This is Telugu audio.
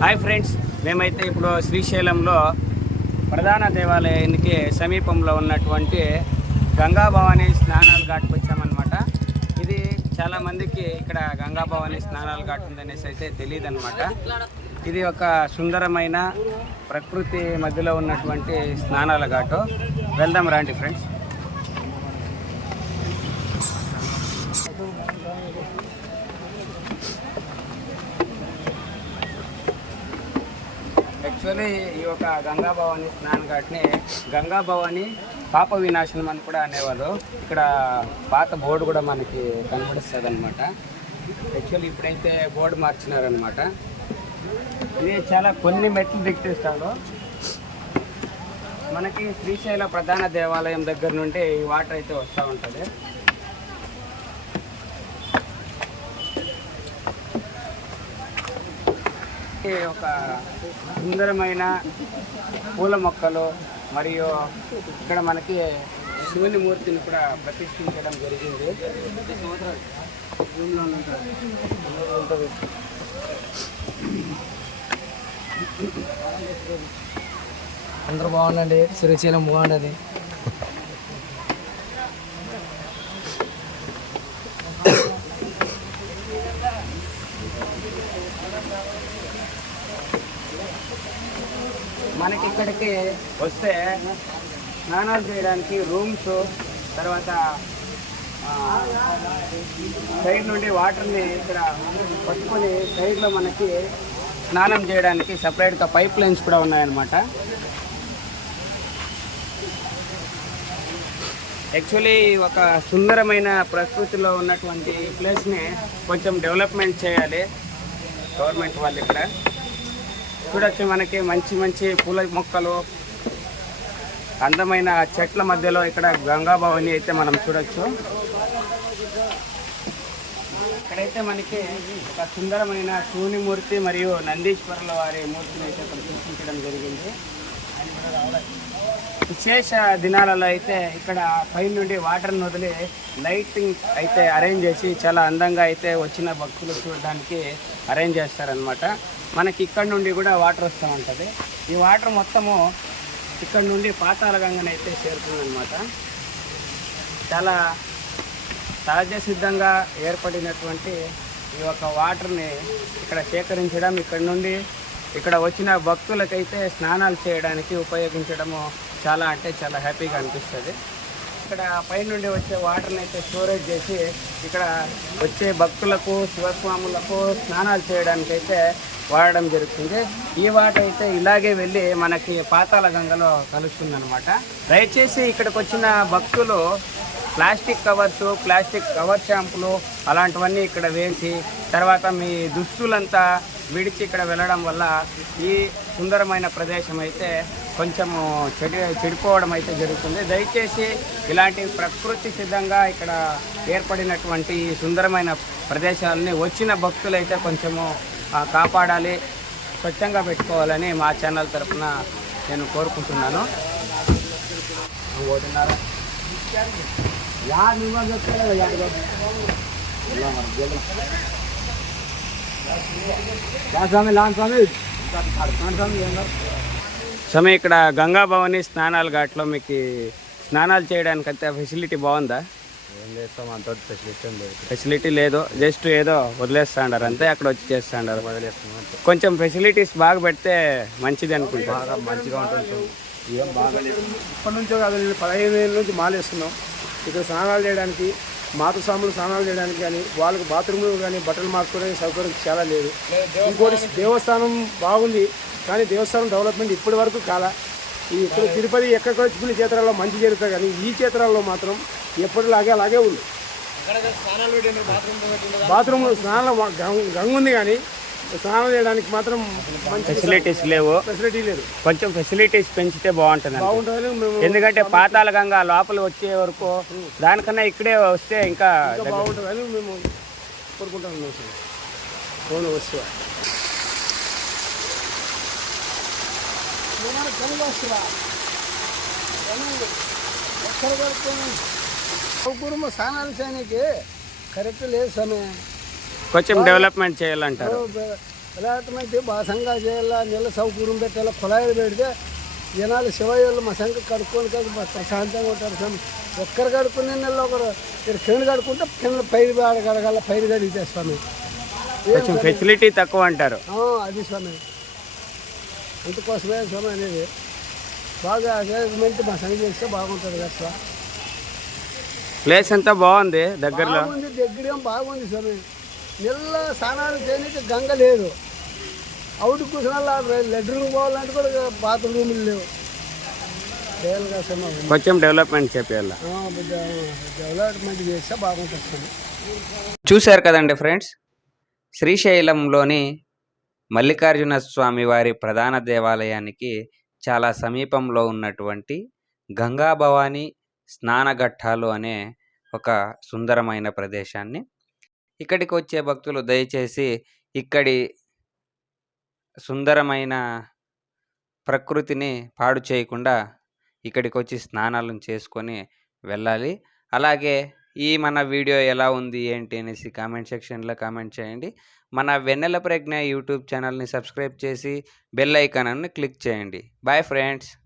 హాయ్ ఫ్రెండ్స్ మేమైతే ఇప్పుడు శ్రీశైలంలో ప్రధాన దేవాలయానికి సమీపంలో ఉన్నటువంటి గంగా స్నానాలు ఘాట్కి వచ్చామన్నమాట. ఇది చాలా మందికి ఇక్కడ గంగా స్నానాలు ఘాట్ ఉందనేసి అయితే తెలియదు అనమాట ఇది ఒక సుందరమైన ప్రకృతి మధ్యలో ఉన్నటువంటి స్నానాల ఘాటు. వెళ్దాం రండి ఫ్రెండ్స్. యాక్చువల్లీ ఈ యొక్క గంగా భవాని స్నాన ఘాట్ని గంగా భవాని పాప వినాశనం అని కూడా అనేవారు ఇక్కడ పాత బోర్డు కూడా మనకి కనబడిస్తుంది అనమాట యాక్చువల్లీ ఇప్పుడైతే బోర్డు మార్చినారనమాట ఇది చాలా కొన్ని మెట్లు దిక్కిస్తాడు మనకి శ్రీశైల ప్రధాన దేవాలయం దగ్గర నుండి ఈ వాటర్ అయితే వస్తూ ఉంటుంది. ఒక సుందరమైన పూల మొక్కలు మరియు ఇక్కడ మనకి శివుని మూర్తిని కూడా ప్రతిష్ఠించడం జరిగింది ఉంటుంది. అందరూ బాగుండండి శ్రీశైలం బాగుండదు మనకి ఇక్కడికి వస్తే స్నానాలు చేయడానికి రూమ్స్ తర్వాత సైడ్ నుండి వాటర్ని ఇక్కడ పట్టుకొని సైడ్లో మనకి స్నానం చేయడానికి సపరేట్గా పైప్ లైన్స్ కూడా ఉన్నాయన్నమాట. యాక్చువల్లీ ఒక సుందరమైన ప్రకృతిలో ఉన్నటువంటి ప్లేస్ని కొంచెం డెవలప్మెంట్ చేయాలి గవర్నమెంట్ వాళ్ళు ఇక్కడ. చూడొచ్చు మనకి మంచి మంచి పూల మొక్కలు. అందమైన చెట్ల మధ్యలో ఇక్కడ గంగా భవని అయితే మనం చూడొచ్చు. ఇక్కడైతే మనకి ఒక సుందరమైన శివుని మూర్తి మరియు నందీశ్వరుల వారి మూర్తిని అయితే ప్రదర్శించడం జరిగింది. విశేష దినాలలో అయితే ఇక్కడ పై నుండి వాటర్ని వదిలి లైటింగ్ అయితే అరేంజ్ చేసి చాలా అందంగా అయితే వచ్చిన భక్తులు చూడడానికి అరేంజ్ చేస్తారనమాట మనకి ఇక్కడ నుండి కూడా వాటర్ వస్తూ ఉంటుంది. ఈ వాటర్ మొత్తము ఇక్కడ నుండి పాతాళ గంగన అయితే చేరుతుందన్నమాట. చాలా సహజ సిద్ధంగా ఏర్పడినటువంటి ఈ యొక్క వాటర్ని ఇక్కడ సేకరించడం ఇక్కడ నుండి ఇక్కడ వచ్చిన భక్తులకైతే స్నానాలు చేయడానికి ఉపయోగించడము చాలా అంటే చాలా హ్యాపీగా అనిపిస్తుంది. ఇక్కడ పైనుండి వచ్చే వాటర్ని అయితే స్టోరేజ్ చేసి ఇక్కడ వచ్చే భక్తులకు శివస్వాములకు స్నానాలు చేయడానికి అయితే వాడడం జరుగుతుంది. ఈ వాటర్ అయితే ఇలాగే వెళ్ళి మనకి పాతాళ గంగలో కలుస్తుందన్నమాట. దయచేసి ఇక్కడికి వచ్చిన భక్తులు ప్లాస్టిక్ కవర్స్ ప్లాస్టిక్ కవర్ షాంపులు అలాంటివన్నీ ఇక్కడ వేసి తర్వాత మీ దుస్తులంతా విడిచి ఇక్కడ వెళ్ళడం వల్ల ఈ సుందరమైన ప్రదేశం అయితే కొంచెము చెడి చెడిపోవడం అయితే జరుగుతుంది. దయచేసి ఇలాంటి ప్రకృతి సిద్ధంగా ఇక్కడ ఏర్పడినటువంటి సుందరమైన ప్రదేశాలని వచ్చిన భక్తులైతే కొంచెము కాపాడాలి స్వచ్ఛంగా పెట్టుకోవాలని మా ఛానల్ తరఫున నేను కోరుకుంటున్నాను. ఓటున్నారా స్వామి ఇక్కడ గంగా భవాని స్నానాల ఘాట్లో మీకు స్నానాలు చేయడానికి అంతే ఫెసిలిటీ బాగుందా? ఏం చేస్తాం అంత ఫెసిలిటీ లేదు. ఫెసిలిటీ లేదు. జస్ట్ ఏదో వదిలేస్తాండారు. అంతే అక్కడ వచ్చి చేస్తాండారు. వదిలేస్తాం అంతే. కొంచెం ఫెసిలిటీస్ బాగా పెడితే మంచిది అనుకుంటా. బాగా మంచిగా ఉంటుంది ఏం బాగా ఇప్పటి నుంచో కాదు నేను పదిహేను ఏళ్ళ నుంచి మాలేస్తున్నాం. ఇక్కడ స్నానాలు చేయడానికి మాత స్వాములు స్నానాలు చేయడానికి కానీ వాళ్ళకి బాత్రూమ్లు కానీ బట్టలు మార్చుకోవడానికి సౌకర్యం చాలా లేదు. ఇంకోటి దేవస్థానం బాగుంది. కానీ దేవస్థానం డెవలప్మెంట్ ఇప్పటి వరకు కాల. ఈ ఇక్కడ తిరుపతి ఎక్కడ చిన్న క్షేత్రాల్లో మంచి జరుగుతాయి కానీ ఈ క్షేత్రాల్లో మాత్రం ఎప్పటిలాగే అలాగే ఉంది. బాత్రూమ్ స్నానం గంగ గంగ ఉంది కానీ స్నానం చేయడానికి మాత్రం మంచి ఫెసిలిటీస్ లేవు. ఫెసిలిటీ లేదు. కొంచెం ఫెసిలిటీస్ పెంచితే బాగుంటుంది మేము ఎందుకంటే పాతాళ గంగా లోపల వచ్చే వరకు దానికన్నా ఇక్కడే వస్తే ఇంకా బాగుంటుందని మేము కోరుకుంటున్నాం సార్ ఫోన్ వస్తే కుటుంబ స్నానాలు చేయడానికి కరెక్ట్ లేదు సమయం కొంచెం డెవలప్మెంట్ చేయాలంటారు. డెవలప్మెంట్ బాగా సంఘా చేయాలా నీళ్ళ సౌకర్యం పెట్టాలా కుళాయిలు పెడితే జనాలు శివయ్యలు మా సంఘ కడుక్కొని కాదు ప్రశాంతంగా ఉంటారు స్వామి. ఒక్కరు కడుక్కునే నెలలో ఒకరు ఇక్కడ కింద కడుక్కుంటే కింద పైరు కడగల పైరు కడిగితే స్వామి. కొంచెం ఫెసిలిటీ తక్కువ అంటారు. అది స్వామి. అందుకోసమే స్వామి అనేది. బాగా అరేంజ్మెంట్ మా సంఘ చేస్తే బాగుంటుంది కదా స్వామి ప్లేస్ అంతా బాగుంది దగ్గరలో? బాగుంది దగ్గరేం బాగుంది స్వామి. నీళ్ళ స్నానాలు చేయడానికి గంగ లేదు. అవుట్ కూర్చున్న లెడ్రూమ్ పోవాలంటే కూడా బాత్రూములు లేవు. చేయాలి కదా స్వామి కొంచెం డెవలప్మెంట్ బిడ్డ, డెవలప్మెంట్ చేస్తే బాగుంటుంది స్వామి. చూశారు కదండి ఫ్రెండ్స్? శ్రీశైలంలోని మల్లికార్జున స్వామి వారి ప్రధాన దేవాలయానికి చాలా సమీపంలో ఉన్నటువంటి గంగా భవాని స్నానఘట్టాలు అనే ఒక సుందరమైన ప్రదేశాన్ని ఇక్కడికి వచ్చే భక్తులు దయచేసి ఇక్కడి సుందరమైన ప్రకృతిని పాడు చేయకుండా ఇక్కడికి వచ్చి స్నానాలను చేసుకొని వెళ్ళాలి. అలాగే ఈ మన వీడియో ఎలా ఉంది ఏంటి అనేసి కామెంట్ సెక్షన్లో కామెంట్ చేయండి. మన వెన్నెల ప్రజ్ఞ యూట్యూబ్ ఛానల్ని సబ్స్క్రైబ్ చేసి బెల్ ఐకాన్ క్లిక్ చేయండి. Bye friends.